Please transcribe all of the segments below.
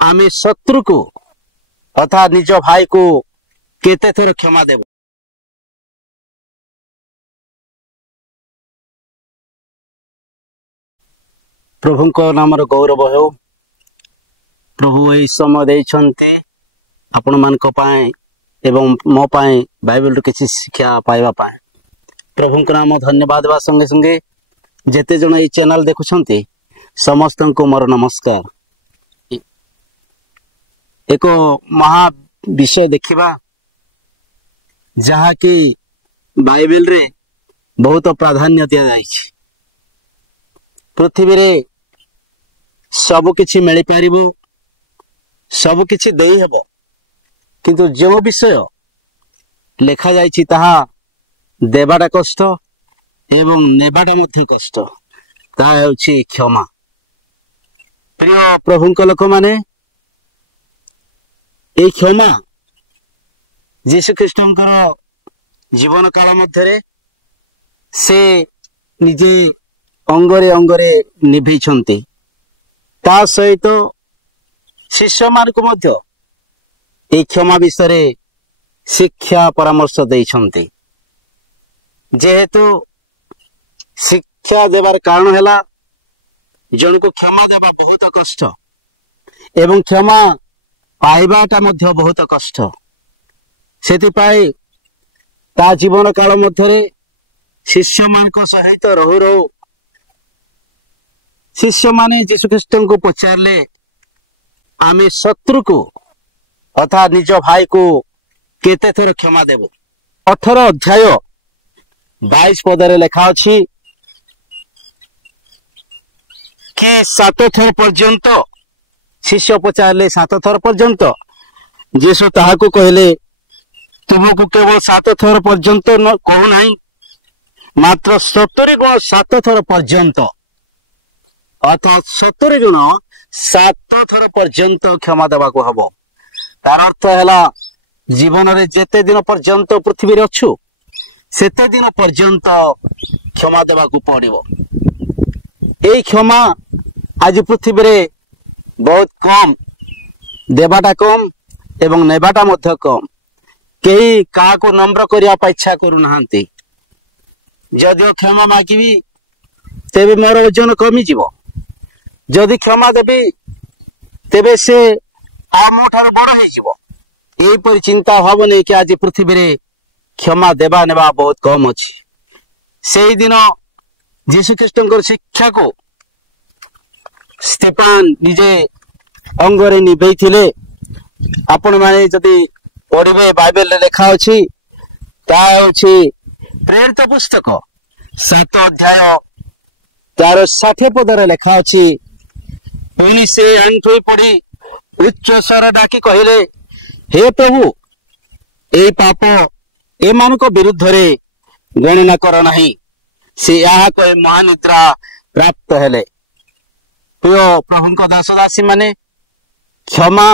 आमे शत्रु को अर्थात निज भाई को केते थर क्षमा देव। प्रभु को नाम गौरव हो। प्रभु यही समय देइछन्ते आपण मानक पाए एवं मो पाए बाइबल किसी शिक्षा पाइबा पाए प्रभु को नाम धन्यवाद बा संगे संगे जेते जन ये चैनल देखुछन्ते समस्त को मोर नमस्कार। एक महा विषय देखिबा जहा कि बाइबल रे बहुत प्राधान्य दिया जाइछि। पृथ्वी रे सब किछि मिली पारिबो, सब किछि देई हेबो, किंतु जो विषय लेखा जाइछि ताहा देवाटा कष्ट एवं नेबाटा मध्य कष्ट, ताहा हेउछि क्षमा। प्रिय प्रभुଙ୍କ लोक माने ए क्षमा यीशु ख्रीष्टଙ୍କର जीवन काल मध्य से निजे अंगरे अंगरे निभैछन्ते। ता सहित शिष्य मान को मध्य ए क्षमा विषय शिक्षा परामर्श देइछन्ते। जेहेतु शिक्षा देवार कारण हैला जन को क्षमा देवा बहुत कष्ट एवं क्षमा पाइबाटा मध्य बहुत कष्ट। सेति पाई ता जीवन काल मध्य शिष्य मान को सहित रहु रहु शिष्य माने यीशु ख्रीष्ट को पचारले आमे शत्रु को अर्थात निज भाई को केते थर क्षमा देव। 18 अध्याय 22 पदरे लेखा अछि कि 7 थर पर्यंत शिष्य पचारले 7 थर पर्यंत यीशु ताहाको कहले तुमको केवल 7 थर पर्यंत न कहू नहीं, मात्र 70 गुण 7 थर पर्यंत अर्थात 70 गुण 7 थर पर्यंत क्षमा देवा को हबो। तार अर्थ हैला जीवन रे जेते दिन पर्यंत पृथ्वी रे अछु सेते दिन पर्यंत क्षमा देवा को पड़िबो। ए क्षमा आज पृथ्वी रे बहुत कम, देवाटा कम एवं नेबाटा मध्य कम। केही का को नम्र करिया इच्छा करू नाहंती। जदिओ क्षमा मागिबी तेबे मोर ओजन कमी जीवो, जदि क्षमा देबी तेबे से आ मोठार बड़ हो जीवो। एही पर चिंता भाव नहीं कि आज पृथ्वी रे क्षमा देवा नेबा बहुत कम अछि। सेही दिन यीशु ख्रीष्टଙ୍କର शिक्षा को स्टेफान निजे अंगरे निभैथिले। आपण माने जदि पढ़िबे बाइबल रे लेखा अछि ता अछि प्रेरित पुस्तक 7 अध्याय 60 पदरे लेखा अछि। पुनि से आंठोई पड़ी उच्च स्वर डाकी कहिले, हे प्रभु ए पाप ए मानक विरुद्ध रे गणना कर नाही। से यहाँ कहे महानिद्रा प्राप्त हेले। प्रिय प्रभुଙ୍କ दास दासी माने क्षमा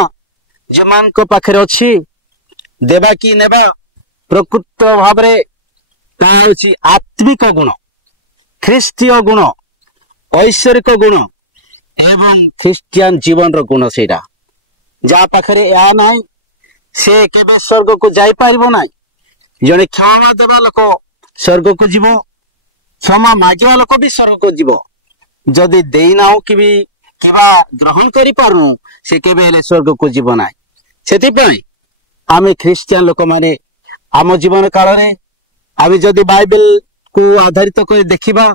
जमानक पाखरे अछि देवा की नेबा प्रकृत भाव रे ताउछि आत्मिक गुण, ख्रीस्टीय गुण, ऐश्वरिक गुण एवं ख्रिस्टियन जीवन रो गुण। सेटा जा पाखरे या नाही से केबे स्वर्ग को जाई पारिबो नाही। जने क्षमा देवा लोक स्वर्ग को जीवो, क्षमा मागिवा लोक भी स्वर्ग को जीवो। जदि देई नाउ कि भी किबा ग्रहण करि पारु से केबे हेले स्वर्ग को जीवो नाही। सेति पई आमे ख्रिस्टियन लोक माने आम जीवन काल रे आमे जदि बाइबल को आधारित कर देखिबा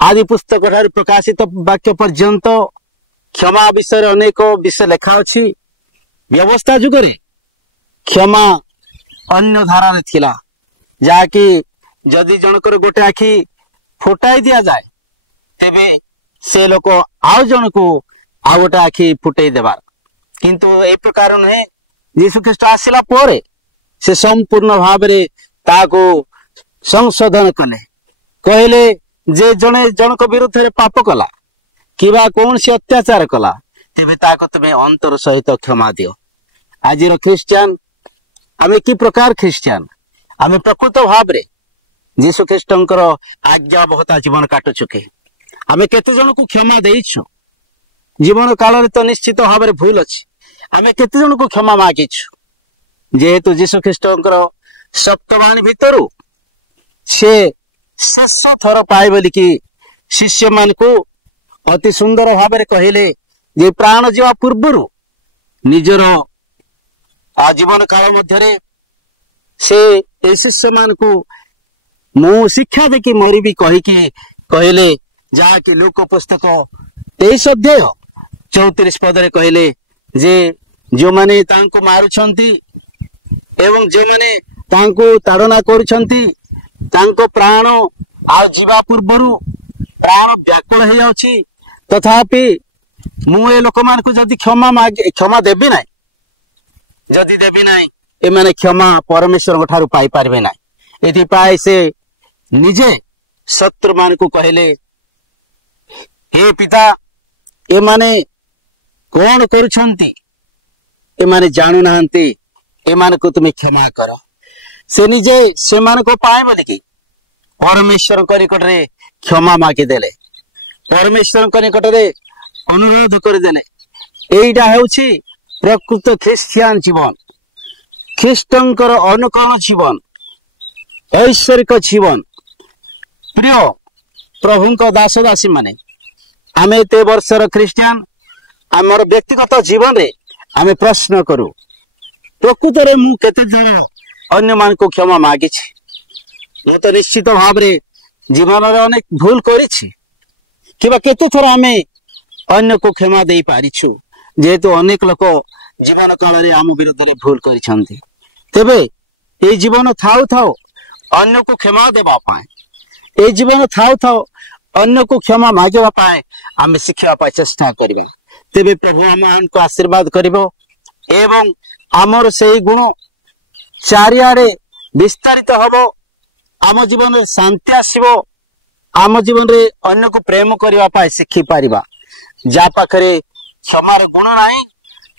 आदि पुस्तक ठार प्रकाशित वाक्य पर्यंत क्षमा विषय अनेक विषय लेखा अछि। व्यवस्था जुग रे क्षमा अन्य धारा रे थिला, जाकि जदि जनकर गोटे आखि फुटाई दिया जाए तेबे से लोक आउ जन को आउ गोटे आखि फुटाई देबार। किंतु ए प्रकार नहे, यीशु ख्रीष्ट आसिला पोरे से संपूर्ण भाव रे ताको संशोधन कले। कहले जे जने जनक विरुद्ध रे पाप कला किबा कौन से अत्याचार कला तेबे ताको तमे अंतर सहित क्षमा दियो। आज ख्रिस्टियन आमे कि प्रकार ख्रिस्टियन आमे प्रकृत भाव रे यीशु ख्रीष्टଙ୍କର आज्ञा बहुत जीवन काटु चुके। आमे केते जन को क्षमा देइछु जीवन काल तो निश्चित भाव में भूल अच्छी आम केते जन को क्षमा मागिछु जेहेतु जीशु ख्रीस्ट सप्तवाणी भितर से शेष थर पाए बोलिकी शिष्य मान को अति सुंदर भाव में कहले जे प्राण जीवा पूर्वर निजर आजीवन काल मध्य से शिष्य मान को मु शिक्षा देखी मरबी कहीकि कहले जहाँकि लोक पुस्तक 23 अध्याय 34 पदरे कहले जे जो माने तांको मारुछंती एवं जो माने तांको ताड़ना करुछंती तांको प्राण आ जीवा पूर्वरु प्राण व्याकुल हो जाउछि तथापि मु ए लोक मान को जदि क्षमा देबी नाही जदि देबी नाही ए माने क्षमा परमेश्वर ठारू पाई पारबे नाही एथि पाए से निजे शत्रु मान को कहले हे पिता ए माने कौन करुछंती ए माने जानू नाहंती ए मान को तुम्हें क्षमा कर से निजे से मान को पाए बोलिकी परमेश्वर निकट रे क्षमा मागी देले परमेश्वर निकट रे अनुरोध करदेले एइटा हेउछि प्रकृत ख्रिस्टियान जीवन ख्रिस्टंकर अनुकरण जीवन ऐश्वरिक जीवन प्रिय प्रभु को दास दासी माने आमे ते वर्षर ख्रिस्टियान आमर व्यक्तिगत जीवन रे आमे प्रश्न करू प्रकृत रे मु केते जन अन्य मान को क्षमा मागी मु तो निश्चित भाव रे जीवन रे अनेक भूल करिछि किबा केते थोर आमे अन्य को क्षमा दे पारिछु जेहेतु अनेक लोक जीवन काल रे आम विरुद्ध रे भूल करिसंती तेबे ए जीवन थाउ थाउ अन्य को क्षमा देबा पाए ए जीवन थाउ थाउ अन्य को क्षमा मागवा पाए आमे शिखिया पाए चेष्टा करिबा तेबे प्रभु आमान को आशीर्वाद करिवो एवं आमर सेही गुण चारियारे विस्तारित हबो आम जीवन रे शांति आसीबो आम जीवन रे अन्य को प्रेम करबा पाए शिखि पारिबा जा पाखरे क्षमार गुण नाही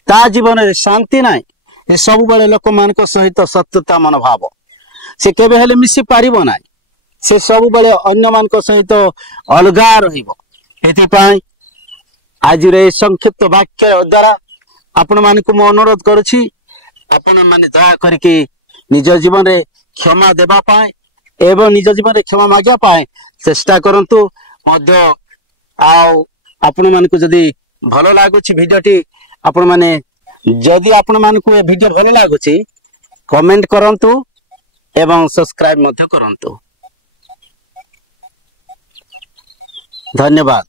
ता जीवन रे शांति नाही ए सब बेले लोक मान को सहित शत्रुता मनोभाव से केबे हेले मिसी पारिबो नाही से सब बेले अन्य मान को सहित अलगा रहिबो एथि पाई आज रे संक्षिप्त वाक्य द्वारा आपण मान को मो अनुरोध करूछि आपण माने दया करके निज जीवन रे क्षमा देबा पाए एवं निज जीवन रे क्षमा मागिया पाए चेष्टा करंतु मध्य आउ आपण मान को जदी भलो लागुछि भिडियोटी आपण माने जदी आपण मान को ए भिडियो भलो लागुछि कमेंट करंतु एवं सब्सक्राइब मध्य करंतु धन्यवाद।